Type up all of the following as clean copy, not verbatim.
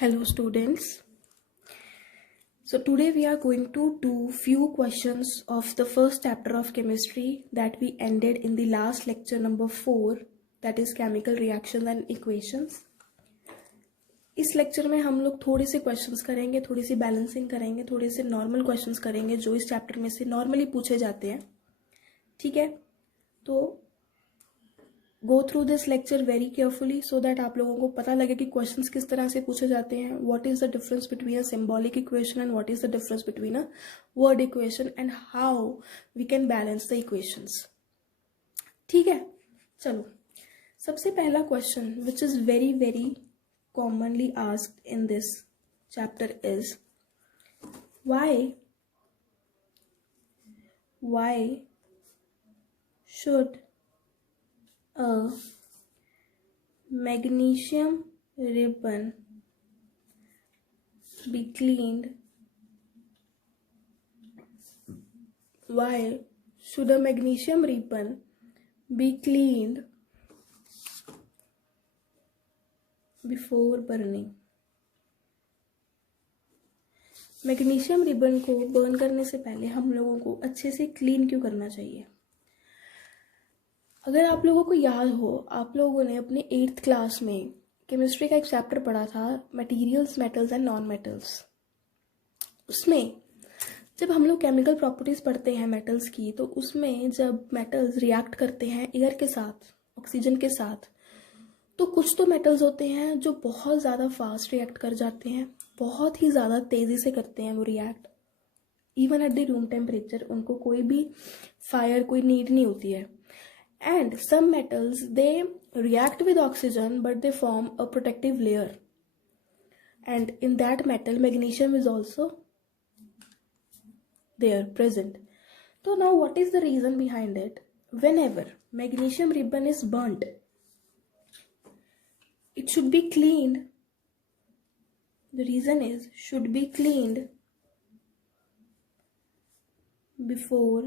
Hello students. So today we are going to do few questions of the first chapter of chemistry that we ended in the last lecture number 4, that is chemical reactions and equations. इस lecture में हम लोग थोड़े से questions करेंगे, थोड़ी सी balancing करेंगे, थोड़े से नॉर्मल क्वेश्चंस करेंगे जो इस चैप्टर में से नॉर्मली पूछे जाते हैं. ठीक है, तो go through this lecture very carefully so that आप लोगों को पता लगे कि क्वेश्चंस किस तरह से पूछे जाते हैं. What is the difference between a symbolic equation and what is the difference between a word equation and how we can balance the equations. ठीक है, चलो सबसे पहला question which is very very commonly asked in this chapter is why should a magnesium ribbon be cleaned? Why should a magnesium ribbon be cleaned before burning? Magnesium ribbon को burn करने से पहले हम लोगों को अच्छे से क्लीन क्यों करना चाहिए? अगर आप लोगों को याद हो, आप लोगों ने अपने 8th क्लास में केमिस्ट्री का एक चैप्टर पढ़ा था, materials, metals and non metals. उसमें जब हम लोग केमिकल प्रॉपर्टीज पढ़ते हैं मेटल्स की, तो उसमें जब मेटल्स रिएक्ट करते हैं एयर के साथ, ऑक्सीजन के साथ, तो कुछ तो मेटल्स होते हैं जो बहुत ज़्यादा फास्ट रिएक्ट कर जाते हैं, बहुत ही ज़्यादा तेज़ी से करते हैं वो react. Even at the room temperature उनको कोई भी फायर, कोई नीड नहीं होती है. And some metals, they react with oxygen but they form a protective layer, and in that metal magnesium is also there present. So now what is the reason behind it? Whenever magnesium ribbon is burnt, it should be cleaned. The reason is should be cleaned before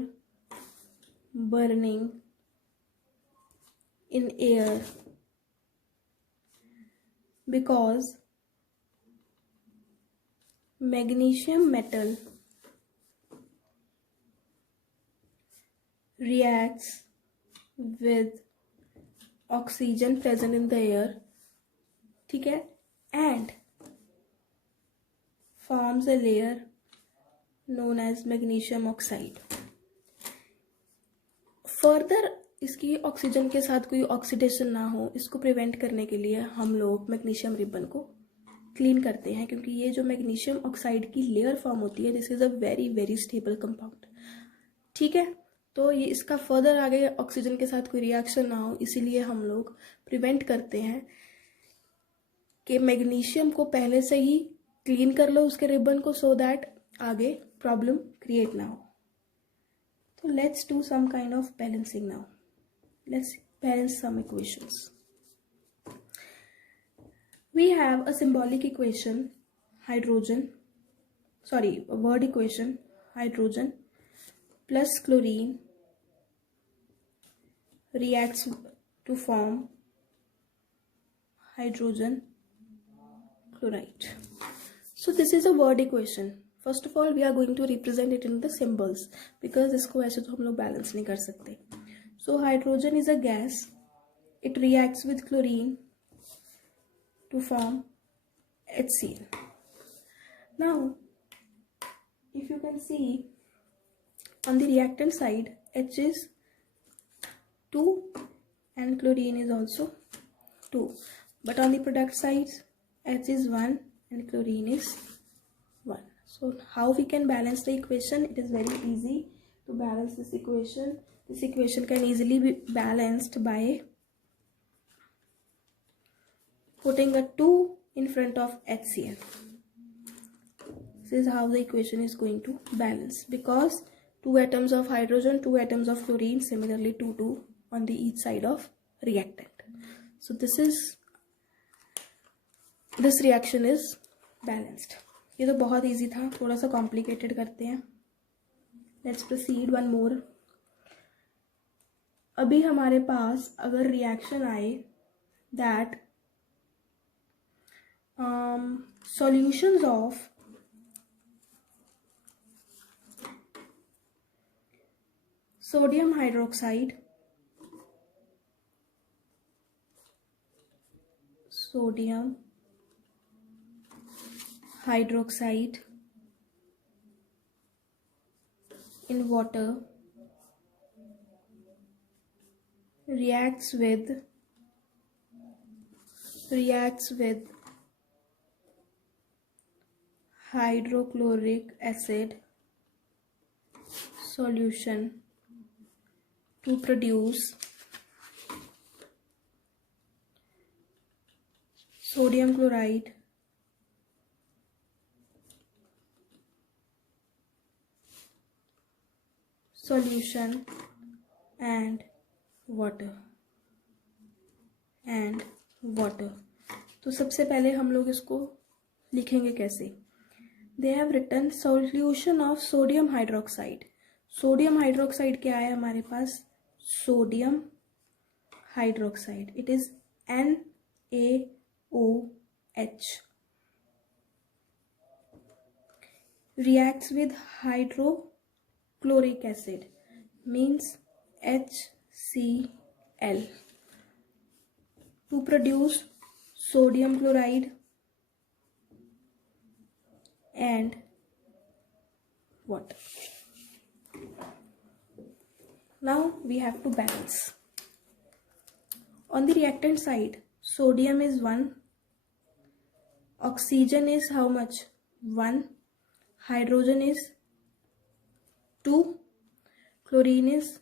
burning in air, because magnesium metal reacts with oxygen present in the air, ठीक है, and forms a layer known as magnesium oxide. Further इसकी oxygen के साथ कोई oxidation ना हो, इसको prevent करने के लिए हम लोग मैग्नीशियम रिबन को क्लीन करते हैं, क्योंकि ये जो मैग्नीशियम ऑक्साइड की लेयर फॉर्म होती है, this is a very very stable compound. ठीक है, तो ये इसका फर्दर आगे ऑक्सीजन के साथ कोई रिएक्शन ना हो, इसीलिए हम लोग प्रिवेंट करते हैं कि मैग्नीशियम को पहले से ही क्लीन कर लो उसके रिबन को, सो दैट आगे प्रॉब्लम क्रिएट ना हो. तो let's do some kind of balancing now. Let's balance some equations. We have a symbolic equation, a word equation, hydrogen plus chlorine reacts to form hydrogen chloride. So this is a word equation. First of all, we are going to represent it in the symbols, because इसको ऐसे तो हम लोग balance नहीं कर सकते. So hydrogen is a gas. It reacts with chlorine to form HCl. Now, if you can see on the reactant side, H is 2 and chlorine is also 2. But on the product side, H is 1 and chlorine is 1. So how we can balance the equation? It is very easy to balance this equation. This equation can easily be balanced by putting a 2 in front of HCl. This is how the equation is going to balance, because 2 atoms of hydrogen, 2 atoms of chlorine, similarly 2 on the each side of reactant. So this reaction is balanced. ये तो बहुत easy था, थोड़ा सा complicated करते हैं. Let's proceed one more. अभी हमारे पास अगर रिएक्शन आए that solutions of sodium hydroxide, in water reacts with hydrochloric acid solution to produce sodium chloride solution and water. तो सबसे पहले हम लोग इसको लिखेंगे कैसे. They have written solution of sodium hydroxide. Sodium hydroxide क्या है हमारे पास, sodium hydroxide, it is NaOH, reacts with hydrochloric acid means HCl to produce sodium chloride and water. Now we have to balance. On the reactant side, sodium is 1, oxygen is how much, 1, hydrogen is 2, chlorine is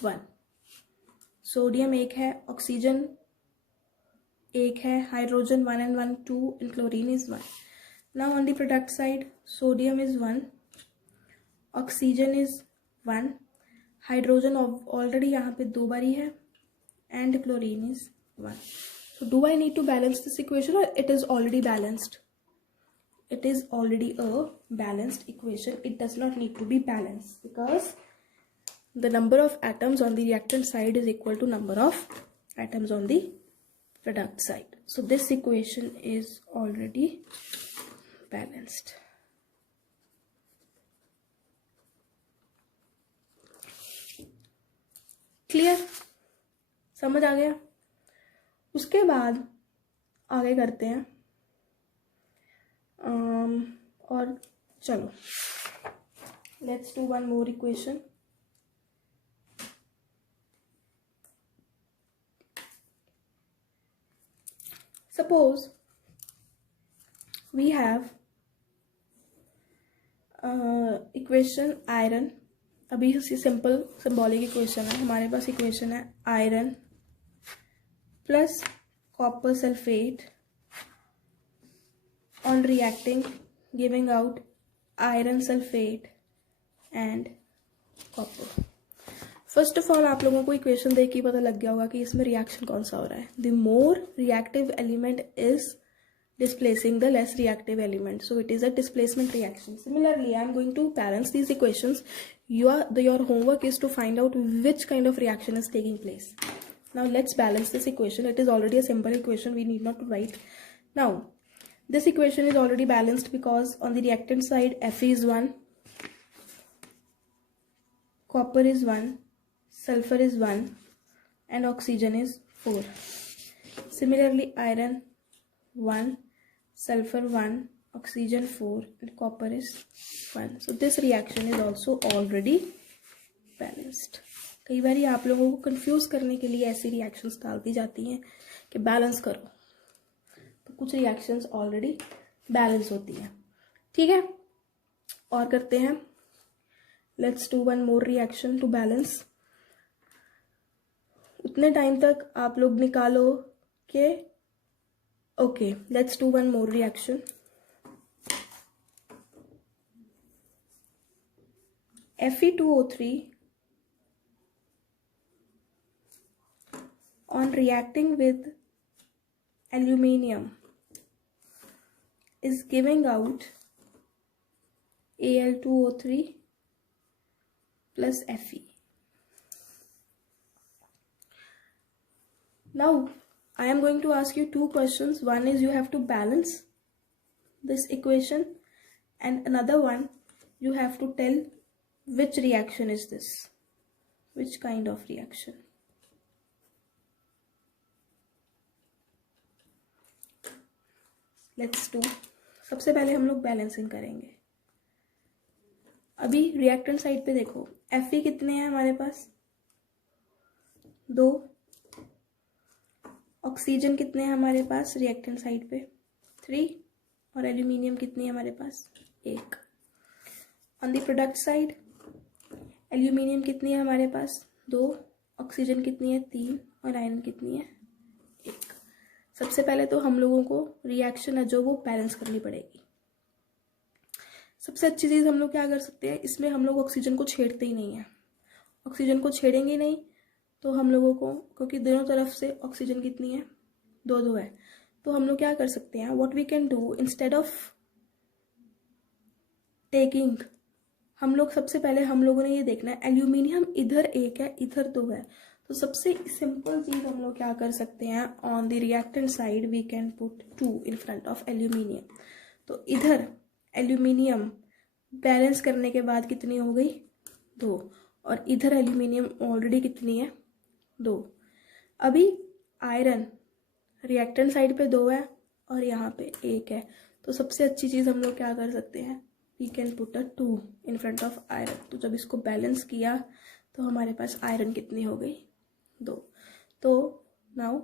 1. Sodium 1 है, oxygen 1 है, hydrogen 1 and 1 2 and chlorine is 1. Now on the product side, sodium is 1, oxygen is 1, hydrogen already यहाँ पे 2 बारी है and chlorine is 1. So do I need to balance this equation or it is already balanced? It is already a balanced equation. It does not need to be balanced because the number of atoms on the reactant side is equal to number of atoms on the product side. So this equation is already balanced. Clear? समझ आ गया. उसके बाद आगे करते हैं और चलो let's do one more equation. Suppose we have equation iron. अभी सिंपल सिंबॉलिक इक्वेशन है हमारे पास. इक्वेशन है iron plus copper sulphate on reacting giving out iron sulfate and copper. First of all आप लोगों को इक्वेशन देख के पता लग गया होगा कि इसमें रिएक्शन कौन सा हो रहा है. The more reactive element is displacing the less reactive element, so it is a displacement reaction. Similarly, I am going to balance these equations. Your homework is to find out which kind of reaction is taking place. Now let's balance this equation. It is already a simple equation, we need not to write. Now this equation is already balanced because on the reactant side Fe is 1, copper is 1, sulfur is 1 and oxygen is 4. Similarly, iron 1, sulfur 1, oxygen 4 and copper is 1. So this reaction is also already balanced. कई बार आप लोगों को confuse करने के लिए ऐसी reactions डाल दी जाती हैं कि बैलेंस करो, तो कुछ रिएक्शंस ऑलरेडी बैलेंस होती हैं. ठीक है, और करते हैं. Let's do one more reaction to balance. उतने टाइम तक आप लोग निकालो कि okay, let's do one more reaction. Fe2O3 on reacting with aluminium is giving out Al2O3 plus Fe. Now I am going to ask you two questions. One is you have to balance this equation, and another one you have to tell which reaction is this, which kind of reaction. Let's do. सबसे पहले हम लोग balancing करेंगे. अभी reactant side पे देखो, Fe कितने हैं हमारे पास? 2. ऑक्सीजन कितने हैं हमारे पास रिएक्टेंट साइड पे? 3. और एल्यूमिनियम कितनी है हमारे पास? 1. On the product side aluminium कितनी है हमारे पास? 2. ऑक्सीजन कितनी है? 3. और आयरन कितनी है? 1. सबसे पहले तो हम लोगों को रिएक्शन है जो वो बैलेंस करनी पड़ेगी. सबसे अच्छी चीज़ हम लोग क्या कर सकते हैं, इसमें हम लोग ऑक्सीजन को छेड़ते ही नहीं है. ऑक्सीजन को छेड़ेंगे नहीं तो हम लोगों को, क्योंकि दोनों तरफ से ऑक्सीजन कितनी है? 2 है. तो हम लोग क्या कर सकते हैं, what we can do, instead of taking, हम लोग सबसे पहले हम लोगों ने ये देखना है एल्यूमिनियम इधर 1 है, इधर 2 है. तो सबसे सिंपल चीज हम लोग क्या कर सकते हैं, on the reactant side we can put 2 in front of aluminium. तो इधर एल्यूमिनियम बैलेंस करने के बाद कितनी हो गई? 2. और इधर एल्यूमिनियम ऑलरेडी कितनी है? 2. अभी आयरन रिएक्टेंट साइड पे 2 है और यहाँ पे 1 है. तो सबसे अच्छी चीज हम लोग क्या कर सकते हैं, we can put a 2 in front of iron. तो जब इसको बैलेंस किया तो हमारे पास आयरन कितनी हो गई? 2. तो now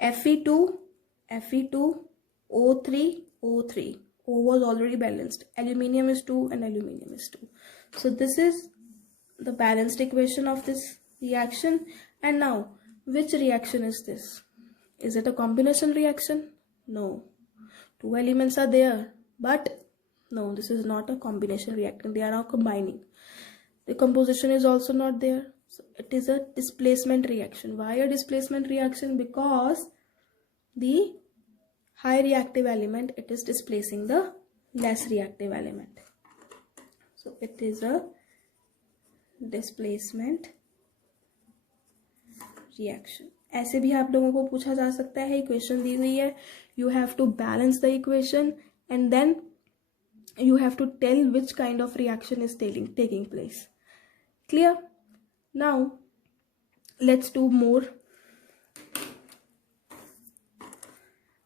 Fe2 O3 O was already balanced. Aluminium is 2 and aluminium is 2. So this is the balanced equation of this reaction. And now which reaction is this? Is it a combination reaction? No. 2 elements are there, but no, this is not a combination reaction. They are now combining. The composition is also not there. So it is a displacement reaction. Why a displacement reaction? Because the high reactive element, it is displacing the less reactive element. So it is a displacement reaction. ऐसे भी आप लोगों को पूछा जा सकता है, equation दी हुई है, you have to balance the equation and then you have to tell which kind of reaction is taking place. Clear? Now let's do more.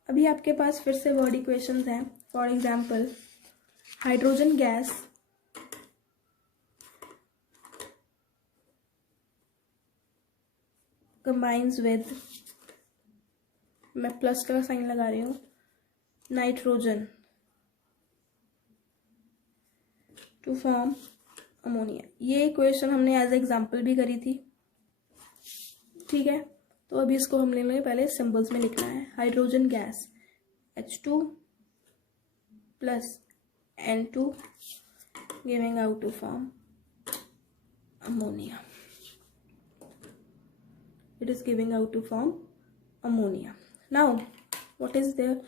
अभी आपके पास फिर से वर्ड इक्वेशंस हैं. For example, hydrogen gas combines with, मैं plus का sign लगा रही हूँ, नाइट्रोजन टू फॉर्म अमोनिया. ये इक्वेशन हमने एज एग्जाम्पल भी करी थी. ठीक है, तो अभी इसको हम लेंगे, पहले सिंबल्स में लिखना है. Hydrogen gas H2 plus N2 giving out to form ammonia. It is giving out to form ammonia. Now what is there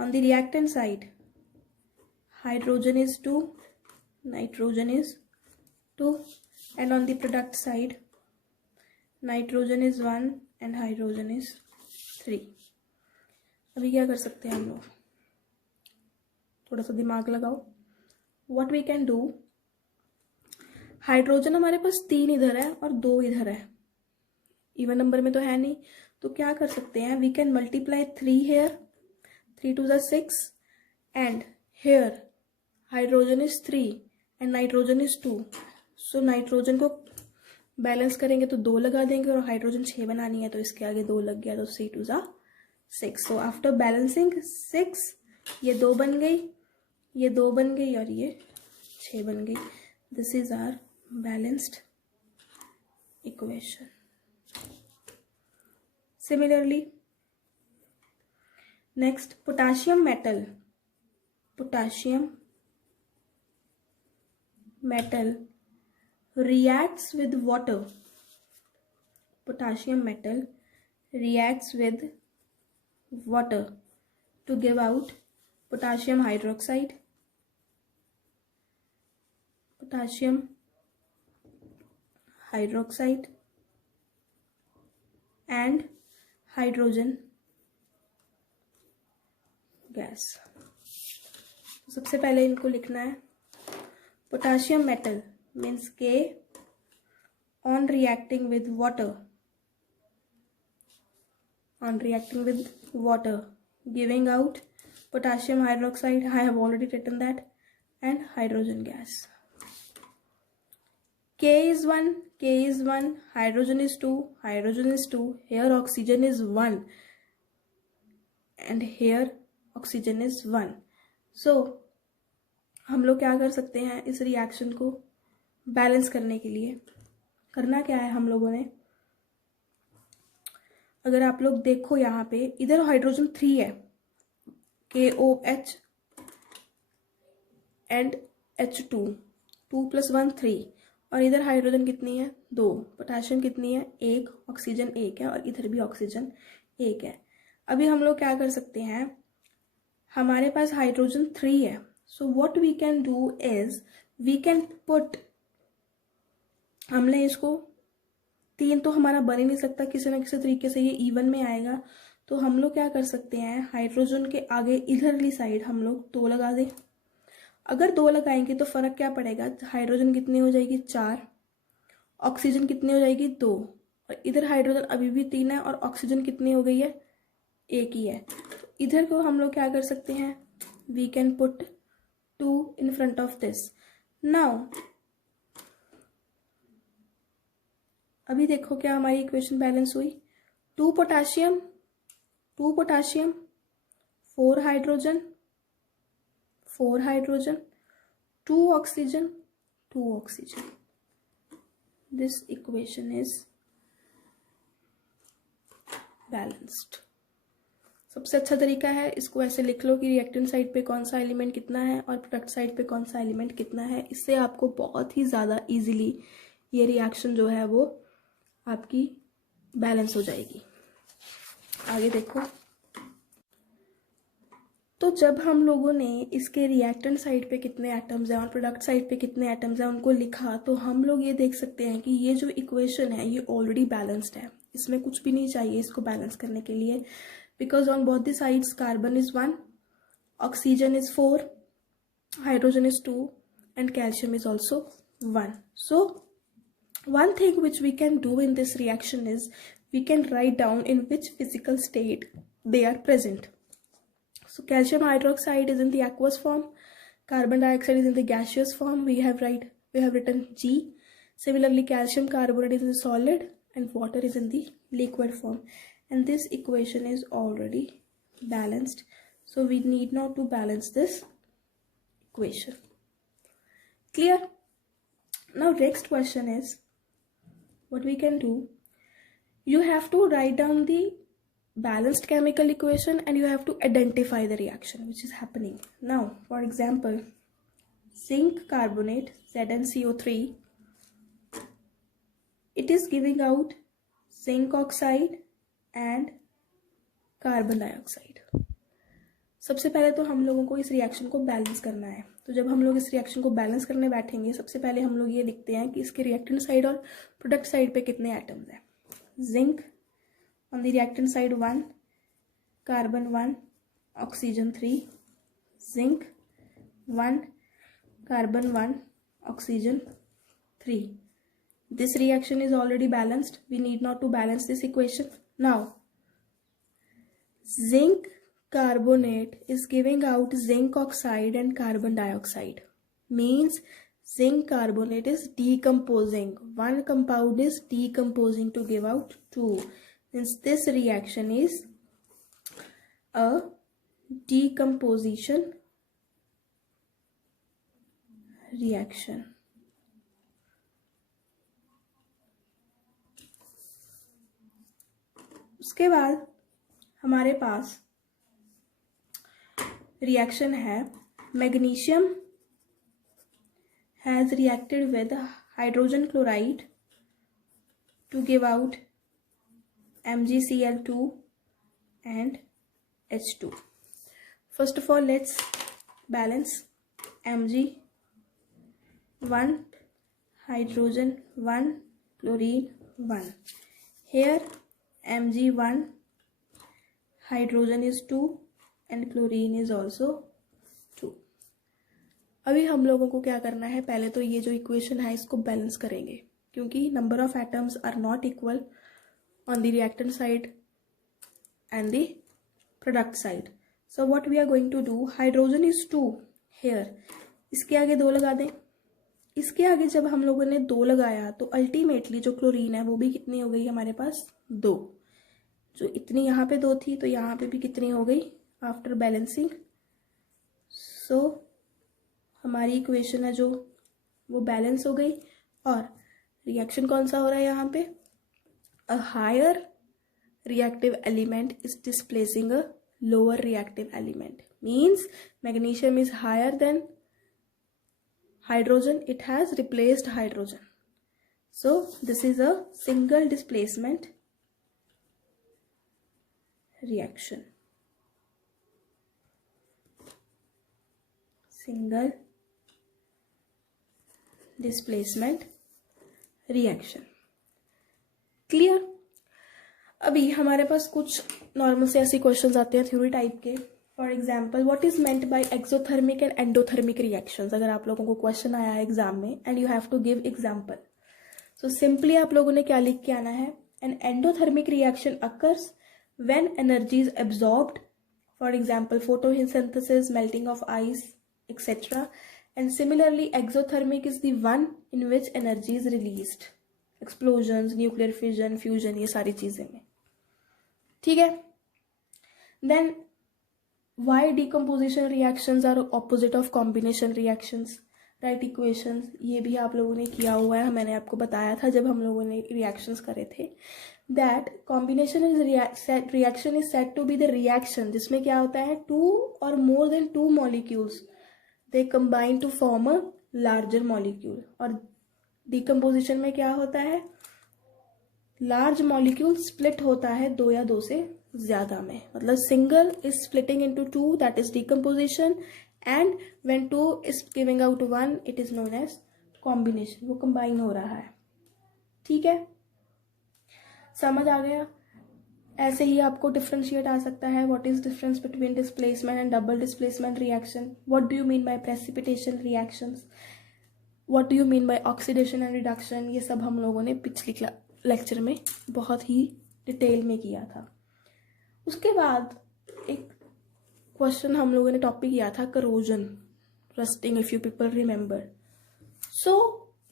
on the reactant side? Hydrogen is 2, nitrogen is 2, and on the product side nitrogen is 1 and hydrogen is 3. अभी क्या कर सकते हैं हम लोग, थोड़ा सा दिमाग लगाओ. What we can do, hydrogen हमारे पास 3 इधर है और 2 इधर है, इवन नंबर में तो है नहीं. तो क्या कर सकते हैं, we can multiply 3 here, 3 to the 6, and here hydrogen is 3 and nitrogen is 2. So nitrogen को बैलेंस करेंगे तो 2 लगा देंगे और हाइड्रोजन 6 बनानी है तो इसके आगे 2 लग गया, तो 3 to the 6. So after balancing 6, ये 2 बन गई, ये 2 बन गई और ये 6 बन गई. This is our balanced equation. Similarly, next, potassium metal reacts with water. Potassium metal reacts with water to give out potassium hydroxide, and hydrogen gas. सबसे पहले इनको लिखना है, पोटाशियम मेटल मीन्स के on reacting with water giving out potassium hydroxide, I have already written that, and hydrogen gas. K is 1, hydrogen is 2, here oxygen is 1 and here oxygen is 1. So हम लोग क्या कर सकते हैं, इस reaction को balance करने के लिए करना क्या है हम लोगों ने, अगर आप लोग देखो यहाँ पे इधर हाइड्रोजन 3 है, KOH एंड H2, 2 + 1 3, और इधर हाइड्रोजन कितनी है 2, पोटेशियम कितनी है 1, ऑक्सीजन 1 है, और इधर भी ऑक्सीजन 1 है। अभी हम लोग क्या कर सकते हैं, हमारे पास हाइड्रोजन 3 है, so what we can do is we can put, हमने इसको 3 तो हमारा बन ही नहीं सकता, किसी ना किसी तरीके से ये इवन में आएगा, तो हम लोग क्या कर सकते हैं, हाइड्रोजन के आगे इधरली साइड हम लोग 2 लगा दें। अगर 2 लगाएंगे तो फर्क क्या पड़ेगा, हाइड्रोजन कितनी हो जाएगी 4, ऑक्सीजन कितनी हो जाएगी 2, और इधर हाइड्रोजन अभी भी 3 है और ऑक्सीजन कितनी हो गई है 1 ही है। तो इधर को हम लोग क्या कर सकते हैं, we can put 2 in front of this. Now अभी देखो क्या हमारी इक्वेशन बैलेंस हुई, 2 potassium 4 hydrogen 2 oxygen. This equation is balanced. सबसे अच्छा तरीका है, इसको ऐसे लिख लो कि रिएक्टेंट साइड पे कौन सा एलिमेंट कितना है और प्रोडक्ट साइड पे कौन सा एलिमेंट कितना है। इससे आपको बहुत ही ज़्यादा इजीली ये रिएक्शन जो है वो आपकी बैलेंस हो जाएगी। आगे देखो, तो जब हम लोगों ने इसके रिएक्टेंट साइड पे कितने एटम्स हैं और प्रोडक्ट साइड पे कितने एटम्स हैं उनको लिखा, तो हम लोग ये देख सकते हैं कि ये जो इक्वेशन है ये ऑलरेडी बैलेंस्ड है, इसमें कुछ भी नहीं चाहिए इसको बैलेंस करने के लिए, because on both the sides carbon is 1, oxygen is 4, hydrogen is 2 and calcium is also 1. So one thing which we can do in this reaction is we can write down in which physical state they are present. So calcium hydroxide is in the aqueous form, carbon dioxide is in the gaseous form, we have written G. Similarly calcium carbonate is in the solid and water is in the liquid form, and this equation is already balanced, so we need not to balance this equation. Clear? Now next question is, what we can do, you have to write down the balanced chemical equation and you have to identify the reaction which is happening. Now for example, zinc carbonate ZnCO3, it is giving out zinc oxide and carbon dioxide. सबसे पहले तो हम लोगों को इस reaction को balance करना है, तो जब हम लोग इस रिएक्शन को बैलेंस करने बैठेंगे सबसे पहले हम लोग ये लिखते हैं कि इसके रिएक्टेंट साइड और प्रोडक्ट साइड पे कितने एटम्स हैं। Zinc on the reactant side 1, carbon 1, oxygen 3, zinc 1, carbon 1, oxygen 3. This reaction is already balanced, we need not to balance this equation. Now zinc carbonate is giving out zinc oxide and carbon dioxide, means zinc carbonate is decomposing, one compound is decomposing to give out 2, means this reaction is a decomposition reaction. उसके बाद हमारे पास reaction है, magnesium has reacted with hydrogen chloride to give out MgCl2 and H2. First of all, let's balance. Mg 1, hydrogen 1, chlorine 1. Here Mg1, hydrogen is 2 and chlorine is also 2. अभी हम लोगों को क्या करना है, पहले तो ये जो इक्वेशन है इसको बैलेंस करेंगे, क्योंकि number of atoms are not equal on the reactant side and the product side. So what we are going to do, hydrogen is 2 here, इसके आगे 2 लगा दें. इसके आगे जब हम लोगों ने 2 लगाया तो अल्टीमेटली जो क्लोरीन है वो भी कितनी हो गई हमारे पास, 2. जो इतनी यहाँ पे 2 थी तो यहाँ पे भी कितनी हो गई आफ्टर बैलेंसिंग. सो हमारी इक्वेशन है जो वो बैलेंस हो गई. और रिएक्शन कौन सा हो रहा है यहाँ पे, a higher reactive element is displacing a lower reactive element, means magnesium is higher than hydrogen, it has replaced hydrogen. So this is a single displacement reaction. Single displacement reaction. Clear? अभी हमारे पास कुछ normal से ऐसे questions आते हैं theory type के. For example, what is meant by exothermic and endothermic reactions. अगर आप लोगों को क्वेश्चन आया है एग्जाम में and you have to give example, so simply आप लोगों ने क्या लिख के आना है, an endothermic reaction occurs when energy is absorbed, for example photosynthesis, melting of ice etcetera. And similarly exothermic is the one in which energy is released, explosion, nuclear fission, fusion, ये सारी चीजें में. ठीक है. Then why decomposition reactions are opposite of combination reactions, right equations. ये भी आप लोगों ने किया हुआ है, मैंने आपको बताया था जब हम लोगों ने रिएक्शंस करे थे, that combination is reaction is said to be the reaction जिसमें क्या होता है, 2 और more than 2 molecules they combine to form a larger molecule. और डिकम्पोजिशन में क्या होता है, लार्ज मॉलिक्यूल स्प्लिट होता है 2 या 2 से ज्यादा में, मतलब single is splitting into 2, that is decomposition. And when 2 is giving out 1, it is known as combination, वो कंबाइन हो रहा है. ठीक है, समझ आ गया. ऐसे ही आपको डिफरेंशिएट आ सकता है, what is difference between displacement and double displacement reaction, what do you mean by precipitation reactions, what do you mean by oxidation and reduction. ये सब हम लोगों ने पिछली लेक्चर में बहुत ही डिटेल में किया था. उसके बाद एक क्वेश्चन हम लोगों ने टॉपिक किया था corrosion, rusting, if you people remember. So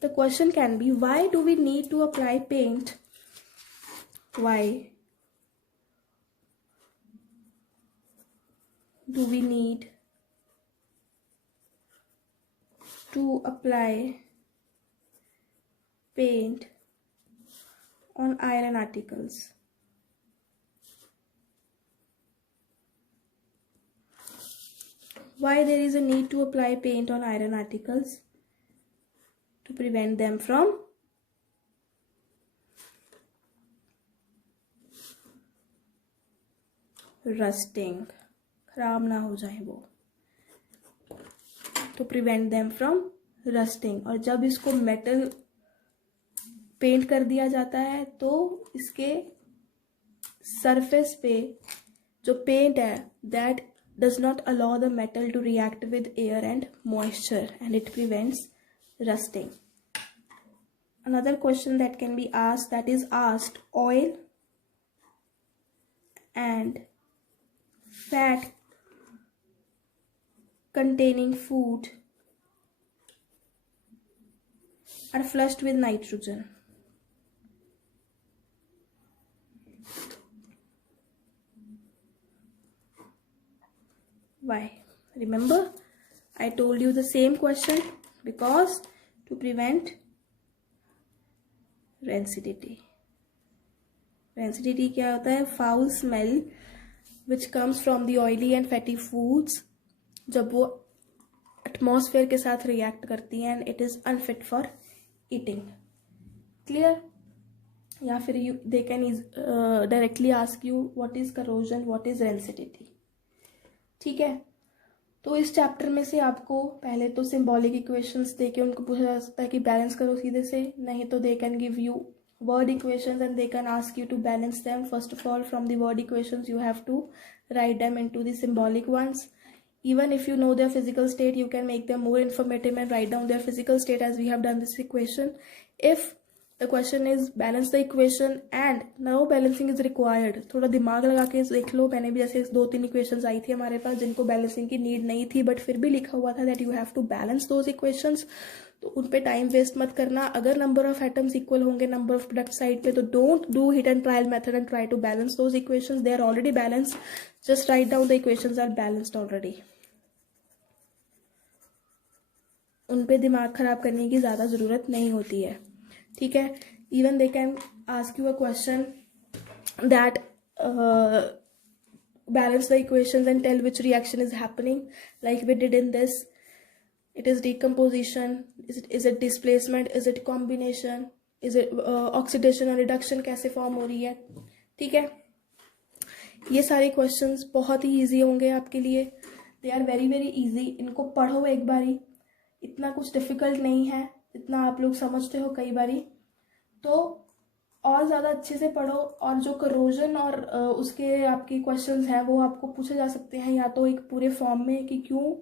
the question can be, why do we need to apply paint, why do we need to apply paint on iron articles. Why there is a need to apply paint on iron articles? To prevent them from rusting, खराब ना हो जाए वो, to prevent them from rusting. और जब इसको metal paint कर दिया जाता है तो इसके सरफेस पे जो पेंट है that does not allow the metal to react with air and moisture and it prevents rusting. Another question that can be asked, that is asked, oil and fat containing food are flushed with nitrogen. Why? Remember, I told you the same question, because to prevent rancidity. Rancidity क्या होता है? Foul smell which comes from the oily and fatty foods जब वो atmosphere के साथ react करती हैं and it is unfit for eating. Clear? या फिर they can directly ask you what is corrosion, what is rancidity. ठीक है, तो इस चैप्टर में से आपको पहले तो सिंबॉलिक इक्वेशंस देके उनको पूछा जा सकता है कि बैलेंस करो सीधे से, नहीं तो they can give you word equations and they can ask you to balance them. First of all, from the word equations you have to write them into the symbolic ones. Even if you know their physical state, you can make them more informative and write down their physical state as we have done this equation. If the question is balance the equation and no balancing is required, थोड़ा दिमाग लगा के देख लो. मैंने भी जैसे 2-3 equations आई थी हमारे पास जिनको बैलेंसिंग की नीड नहीं थी, बट फिर भी लिखा हुआ था that you have to balance those equations. तो उन पे टाइम वेस्ट मत करना. अगर नंबर ऑफ एटम्स इक्वल होंगे नंबर ऑफ प्रोडक्ट साइड पे, तो don't do hit and trial method and try to balance those equations. They are already balanced. Just write down the equations are balanced already. उन पे दिमाग खराब करने की ज़्यादा ज़रूरत नहीं होती है. ठीक है. Even they can ask you a question that balance the equations and tell which reaction is happening, like we did in this. It is decomposition, is it displacement, is it combination, is it oxidation और reduction कैसे form हो रही है. ठीक है. ये सारे questions बहुत ही इजी होंगे आपके लिए. They are very very easy. इनको पढ़ो एक बारी. इतना कुछ डिफिकल्ट नहीं है जितना आप लोग समझते हो कई बारी. तो और ज़्यादा अच्छे से पढ़ो. और जो करोजन और उसके आपके क्वेश्चंस हैं वो आपको पूछे जा सकते हैं, या तो एक पूरे फॉर्म में कि क्यों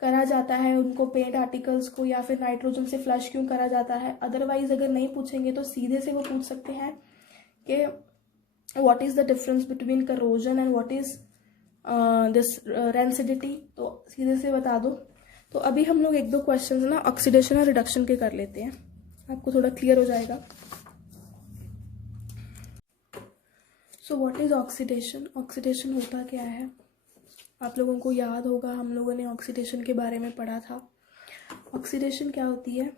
करा जाता है उनको पेंट आर्टिकल्स को, या फिर नाइट्रोजन से फ्लश क्यों करा जाता है. अदरवाइज अगर नहीं पूछेंगे तो सीधे से वो पूछ सकते हैं कि what is the difference between corrosion and what is this rancidity. तो सीधे से बता दो. तो अभी हम लोग 1-2 क्वेश्चंस ना ऑक्सीडेशन और रिडक्शन के कर लेते हैं, आपको थोड़ा क्लियर हो जाएगा. So what is oxidation. Oxidation होता क्या है. आप लोगों को याद होगा हम लोगों ने ऑक्सीडेशन के बारे में पढ़ा था. ऑक्सीडेशन क्या होती है.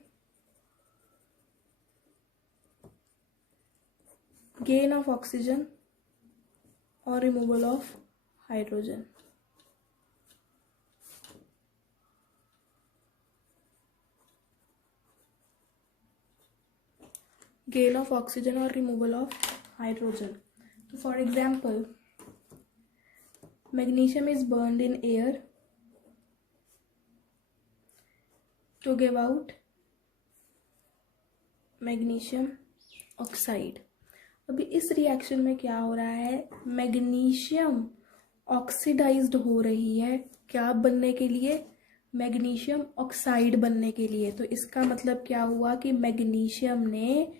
गेन ऑफ ऑक्सीजन और removal of hydrogen. Gain of oxygen और removal of hydrogen. So for example, magnesium is burned in air to give out magnesium oxide. अभी इस रिएक्शन में क्या हो रहा है. मैग्नीशियम ऑक्सीडाइज्ड हो रही है. क्या बनने के लिए. मैग्नीशियम ऑक्साइड बनने के लिए. तो इसका मतलब क्या हुआ कि मैग्नीशियम ने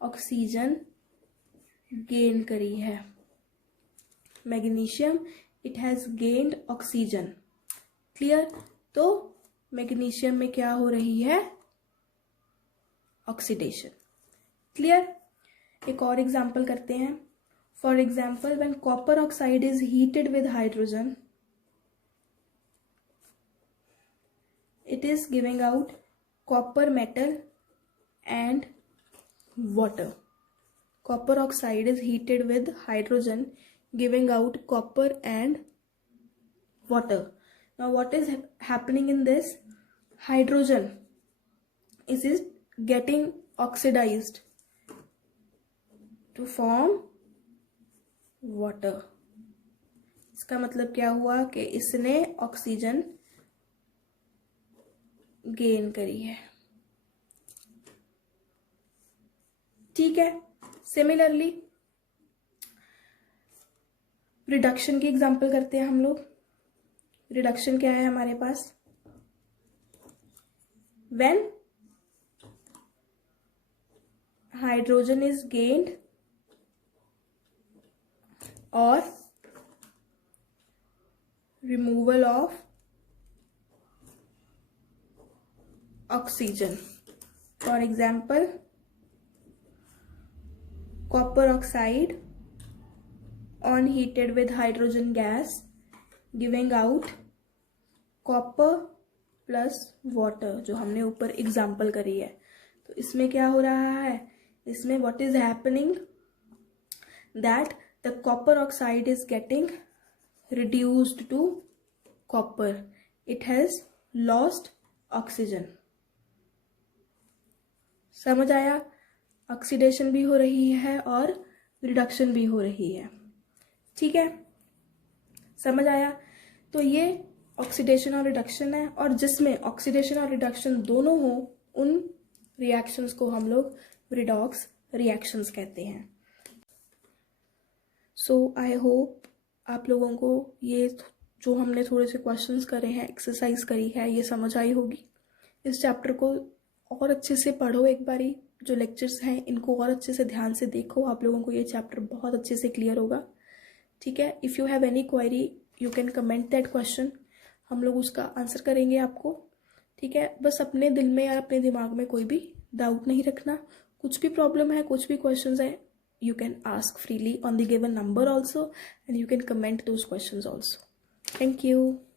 ऑक्सीजन गेन करी है. Magnesium it has gained oxygen. Clear. तो मैग्नीशियम में क्या हो रही है. ऑक्सीडेशन. क्लियर. एक और एग्जांपल करते हैं. For example when copper oxide is heated with hydrogen, it is giving out copper metal and water. Copper oxide is heated with hydrogen, giving out copper and water. Now what is happening in this. Hydrogen is getting oxidized to form water. इसका मतलब क्या हुआ कि इसने oxygen gain करी है. ठीक है. सिमिलरली रिडक्शन की एग्जांपल करते हैं हम लोग. रिडक्शन क्या है हमारे पास. व्हेन हाइड्रोजन इज गेन्ड और removal of oxygen. For example, copper oxide on heated with hydrogen gas giving out copper plus water, जो हमने ऊपर एग्जाम्पल करी है. तो इसमें क्या हो रहा है. इसमें what is happening that the copper oxide is getting reduced to copper. It has lost oxygen. समझ आया. ऑक्सीडेशन भी हो रही है और रिडक्शन भी हो रही है. ठीक है. समझ आया. तो ये ऑक्सीडेशन और रिडक्शन है, और जिसमें ऑक्सीडेशन और रिडक्शन दोनों हो उन रिएक्शंस को हम लोग रिडॉक्स रिएक्शंस कहते हैं. सो आई होप आप लोगों को ये जो हमने थोड़े से क्वेश्चंस करे हैं, एक्सरसाइज करी है, ये समझ आई होगी। इस चैप्टर को और अच्छे से पढ़ो एक बारी, जो लेक्चर्स हैं इनको और अच्छे से ध्यान से देखो, आप लोगों को ये चैप्टर बहुत अच्छे से क्लियर होगा। ठीक है, if you have any query you can comment that question, हम लोग उसका आंसर करेंगे आपको। ठीक है, बस अपने दिल में या अपने दिमाग में कोई भी डाउट नहीं रखना। कुछ भी प्रॉब्लम है, कुछ भी क्वेश्चंस है, you can ask freely on the given number also, and you can comment those questions also. Thank you.